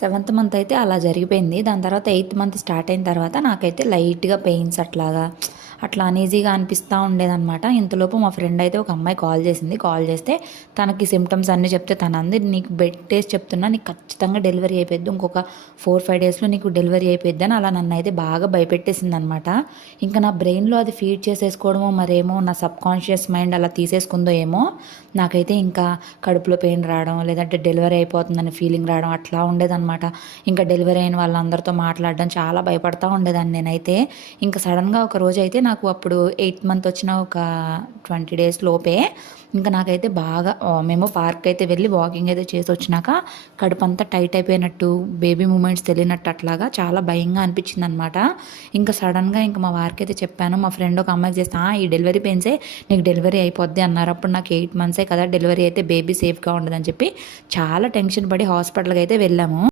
Seventh month అయితే అలా జరిగిపోయింది. దాని తర్వాత ఎయిత్ మంత్ స్టార్ట్ అయిన తర్వాత నాకైతే లైట్‌గా పెయిన్స్ అట్లా అనీజీగా అనిపిస్తూ ఉండేదనమాట. ఇంతలోపు మా ఫ్రెండ్ అయితే ఒక అమ్మాయి కాల్ చేసింది. కాల్ చేస్తే తనకి సిమ్టమ్స్ అన్నీ చెప్తే తనంది, "నీకు బెడ్ టెస్ట్ చెప్తున్నా, నీకు ఖచ్చితంగా డెలివరీ అయిపోద్ది. ఇంకొక 4, 5 డేస్‌లో నీకు డెలివరీ అయిపోద్ది" అని అలా నన్నైతే బాగా భయపెట్టేసిందనమాట. ఇంకా నా బ్రెయిన్‌లో అది ఫీడ్ చేసేసుకోవడమో మరేమో, నా సబ్‌కాన్షియస్ మైండ్ అలా తీసేసుకుందో ఏమో, నాకైతే ఇంకా కడుపులో పెయిన్ రావడం, లేదంటే డెలివరీ అయిపోతుందని ఫీలింగ్ రావడం అట్లా ఉండేదనమాట. ఇంకా డెలివరీ అయిన వాళ్ళందరితో మాట్లాడడం చాలా భయపడతా ఉండేదాన్ని నేనైతే. ఇంకా సడన్‌గా ఒక రోజైతే నాకు అప్పుడు 8th మంత్ వచ్చిన ఒక 20 డేస్ లోపే ఇంకా నాకైతే బాగా మేము పార్క్ అయితే వెళ్ళి వాకింగ్ అయితే చేసి వచ్చినాక కడుపంతా టైట్ అయిపోయినట్టు, బేబీ మూమెంట్స్ తెలియనట్టు అట్లాగా చాలా భయంగా అనిపించింది అనమాట. ఇంకా సడన్గా ఇంకా మా వారికి అయితే చెప్పాను. మా ఫ్రెండ్ ఒక అమ్మాయికి చేస్తే, "ఈ డెలివరీ పెయిన్సే నీకు డెలివరీ అయిపోద్ది" అన్నారు. అప్పుడు నాకు 8 మంత్సే కదా, డెలివరీ అయితే బేబీ సేఫ్గా ఉండదని చెప్పి చాలా టెన్షన్ పడి హాస్పిటల్కి అయితే వెళ్ళాము.